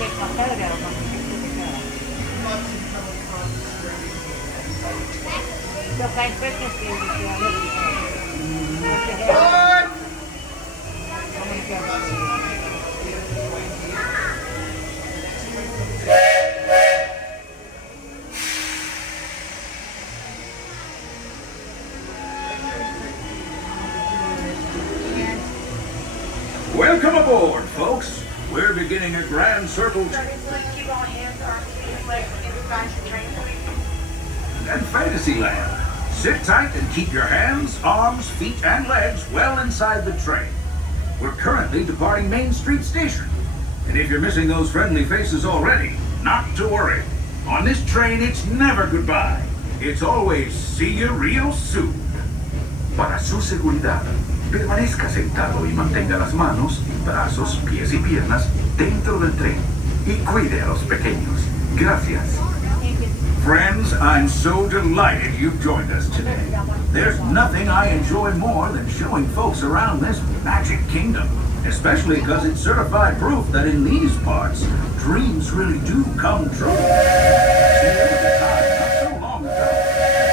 take my photo when we get to the car. So thank goodness you were here. What the hell? I'm gonna go. Welcome aboard, folks. We're beginning a grand circle and Fantasyland. Sit tight and keep your hands, arms, feet, and legs well inside the train. We're currently departing Main Street Station. And if you're missing those friendly faces already, not to worry. On this train, it's never goodbye. It's always see you real soon. Para su seguridad, permanezca sentado y mantenga las manos, brazos, pies y piernas dentro del tren. Y cuide a los pequeños. Gracias. Friends, I'm so delighted you've joined us today. There's nothing I enjoy more than showing folks around this magic kingdom, especially because it's certified proof that in these parts, dreams really do come true. See, there was a time not so long ago,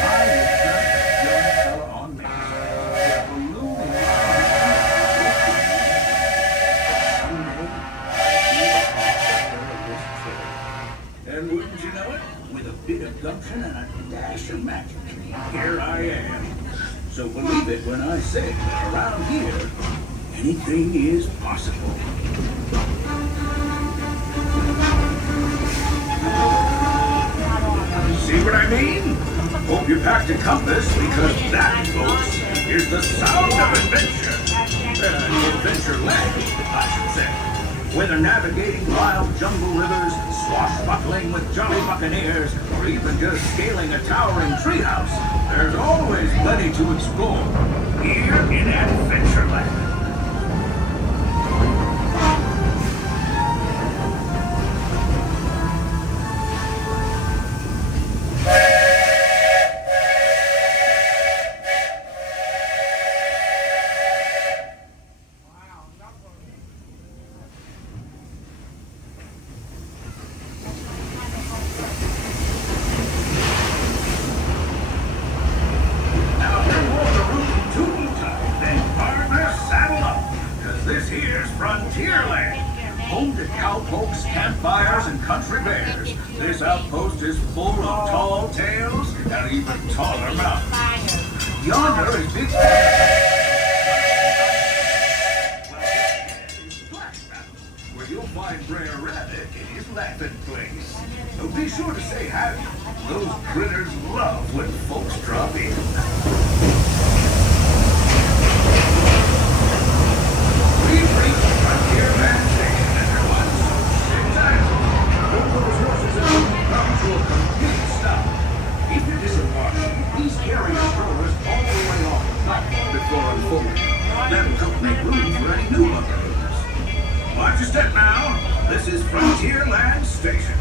I was just a young fella on Main Street, with a balloon in my hand. And wouldn't you know it? With a bit of gumption and a dash of magic, here I am. So believe it when I say that around here, anything is possible. See what I mean? Hope you packed a compass because that, folks, is the sound of adventure. Adventure-land, I should say. Whether navigating wild jungle rivers, swashbuckling with jolly buccaneers, or even just scaling a towering treehouse, there's always plenty to explore here in Adventureland. Home to cowpokes, campfires, and country bears, this outpost is full of tall tales and even taller mountains. Yonder is Big where you'll find Brer Rabbit in his laughing place. So be sure to say howdy. Those critters love when folks drop in. We've reached Frontierland Station, everyone, so sit tight. Put those horses in and come to a complete stop. If you're disembarking, please carry your strollers all the way off the platform before unfolding. That'll help make room for any new buccaneers. Watch your step now. This is Frontierland Station.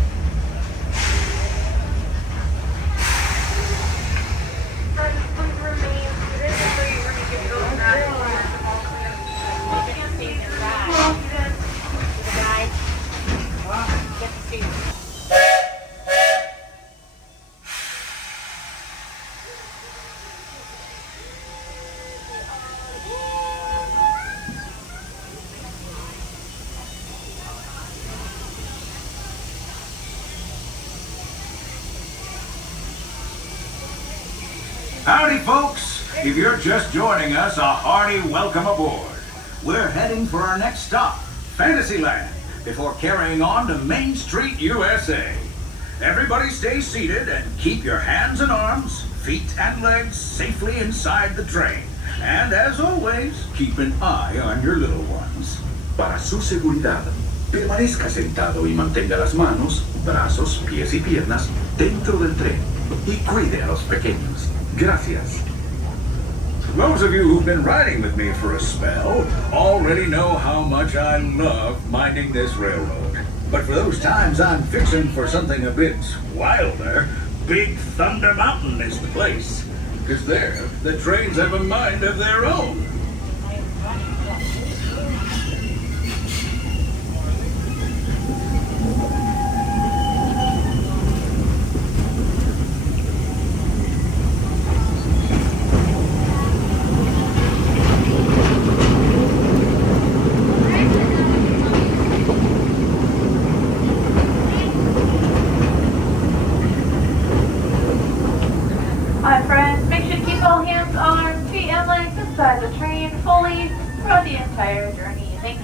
Howdy, folks! If you're just joining us, a hearty welcome aboard. We're heading for our next stop, Fantasyland, before carrying on to Main Street, USA. Everybody stay seated and keep your hands and arms, feet and legs safely inside the train. And as always, keep an eye on your little ones. Para su seguridad, permanezca sentado y mantenga las manos, brazos, pies y piernas dentro del tren. Y cuide a los pequeños. Gracias. Those of you who've been riding with me for a spell already know how much I love minding this railroad. But for those times I'm fixing for something a bit wilder, Big Thunder Mountain is the place. Because there, the trains have a mind of their own.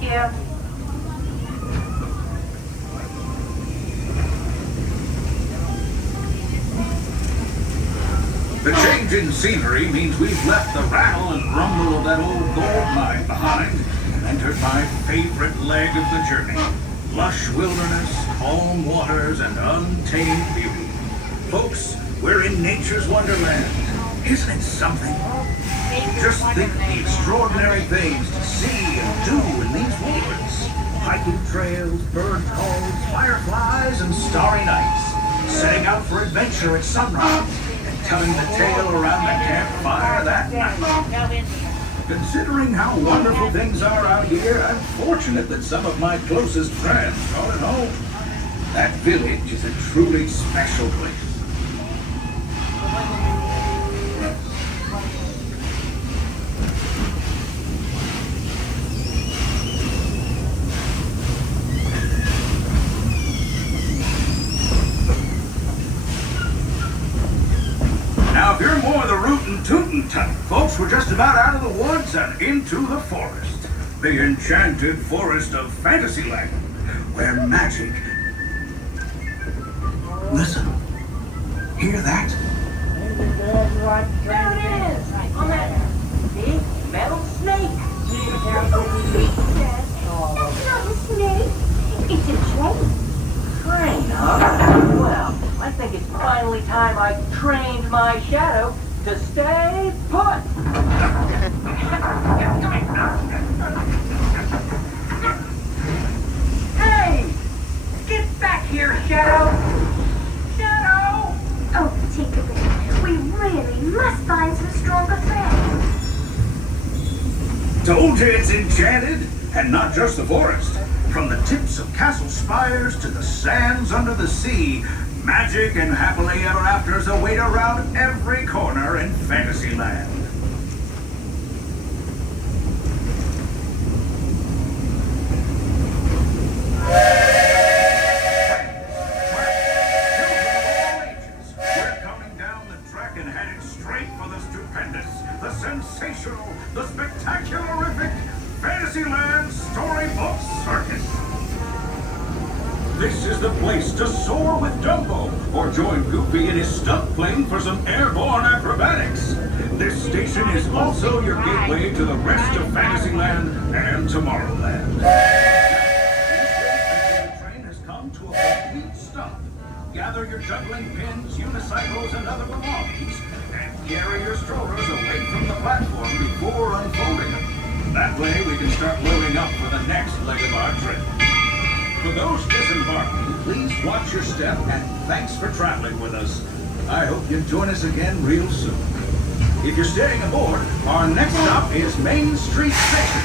you. The change in scenery means we've left the rattle and rumble of that old gold mine behind and entered my favorite leg of the journey. Lush wilderness, calm waters, and untamed beauty. Folks, we're in nature's wonderland. Isn't it something? Just think the extraordinary things to see and do in these woods. Hiking trails, bird calls, fireflies, and starry nights. Setting out for adventure at sunrise and telling the tale around the campfire that night. Considering how wonderful things are out here, I'm fortunate that some of my closest friends call it home. That village is a truly special place. Now, if you're more the rootin' tootin' type, folks, we're just about out of the woods and into the forest. The enchanted forest of Fantasyland, where magic... Listen. Hear that? There it is! On that big metal snake! That's not a snake. It's a train. Train, huh? Well, I think it's finally time I trained my shadow to stay put! Hey! Get back here, Shadow! Shadow! Oh, Tinkerbell, we really must find some stronger friends. Told you it's enchanted, and not just the forest. From the tips of castle spires to the sands under the sea, magic and happily ever afters await around every corner in Fantasyland. We're coming down the track and headed straight for the stupendous, the sensational, the spectacularific Fantasyland Storybook Circus. This is the place to soar with Dumbo or join Goofy in his stunt plane for some airborne acrobatics. This station is also your gateway to the rest of Fantasyland and Tomorrowland. The train has come to a complete stop. Gather your juggling pins, unicycles, and other belongings, and carry your strollers away from the platform before unfolding them. That way we can start loading up for the next leg of our trip. For those disembarking, please watch your step and thanks for traveling with us. I hope you join us again real soon. If you're staying aboard, our next stop is Main Street Station.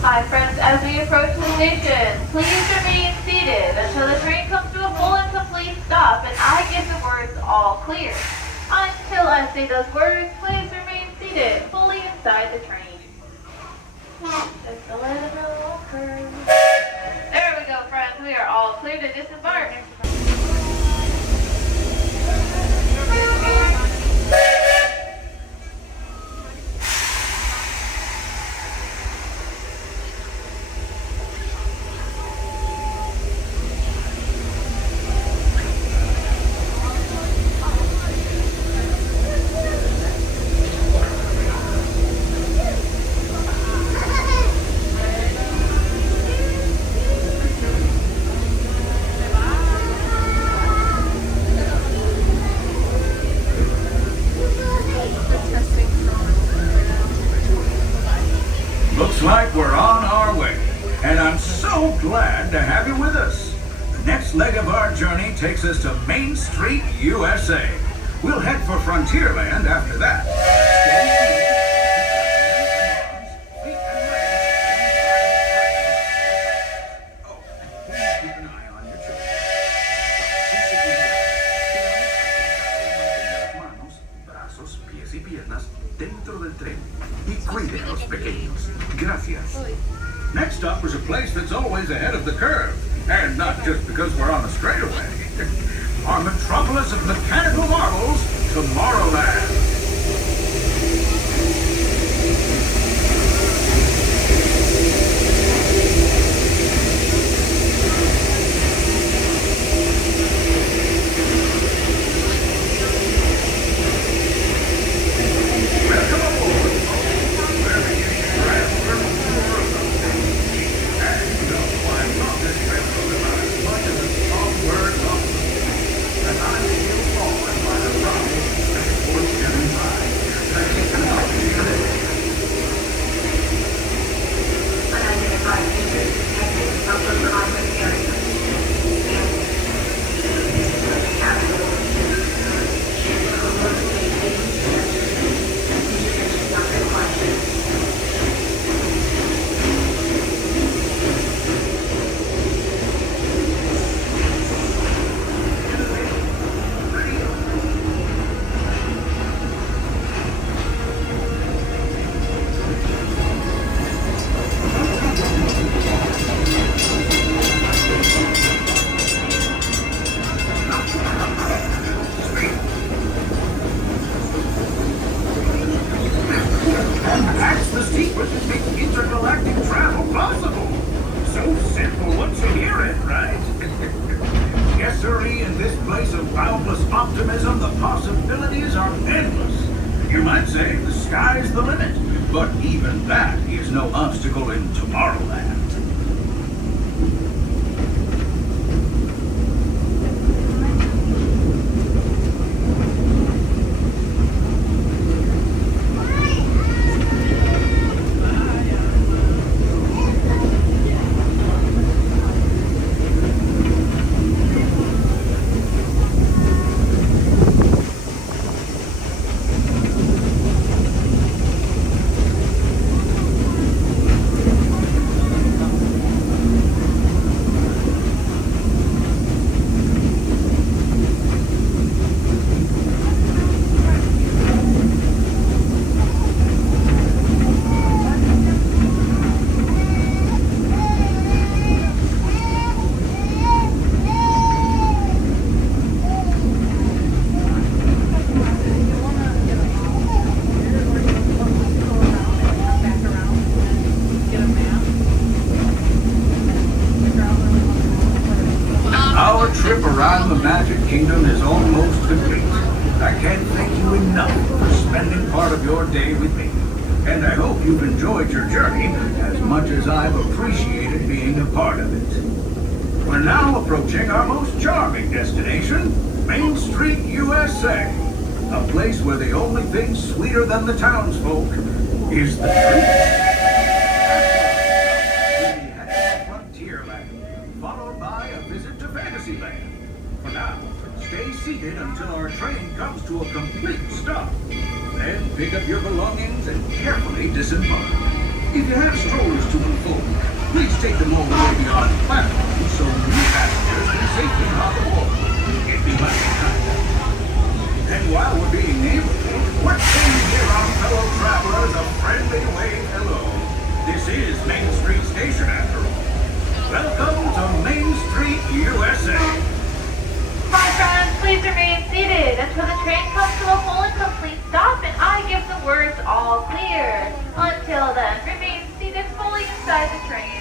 Hi friends, as we approach the station, please remain seated until the train comes to a full and complete stop and I give the words all clear. Until I say those words, please remain seated fully inside the train. Just a little curve. There we go, friends. We are all clear to disembark. Looks like we're on our way, and I'm so glad to have you with us. The next leg of our journey takes us to Main Street, USA. We'll head for Frontierland after that. Oh, please keep an eye on your children. Manos, brazos, pies y piernas dentro del tren. Y cuiden a los pequeños. Gracias. Next up is a place that's always ahead of the curve. And not just because we're on a straightaway. Our metropolis of mechanical marvels, Tomorrowland. early in this place of boundless optimism, the possibilities are endless. You might say the sky's the limit, but even that is no obstacle in Tomorrowland. Our trip around the Magic Kingdom is almost complete. I can't thank you enough for spending part of your day with me. And I hope you've enjoyed your journey as much as I've appreciated being a part of it. We're now approaching our most charming destination, Main Street, USA. A place where the only thing sweeter than the townsfolk is the truth. Frontierland, followed by a visit to Fantasyland. For now, stay seated until our train comes to a complete stop. Then pick up your belongings and carefully disembark. If you have strollers to unfold, please take them all the way beyond the platform so new passengers can safely hop aboard. It'd be much kinder. And while we're being neighborly, let's give our fellow travelers a friendly wave hello. This is Main Street Station after all. Welcome to Main Street, USA. My friends, please remain seated until the train comes to a full and complete stop and I give the words all clear. Until then, remain seated fully inside the train.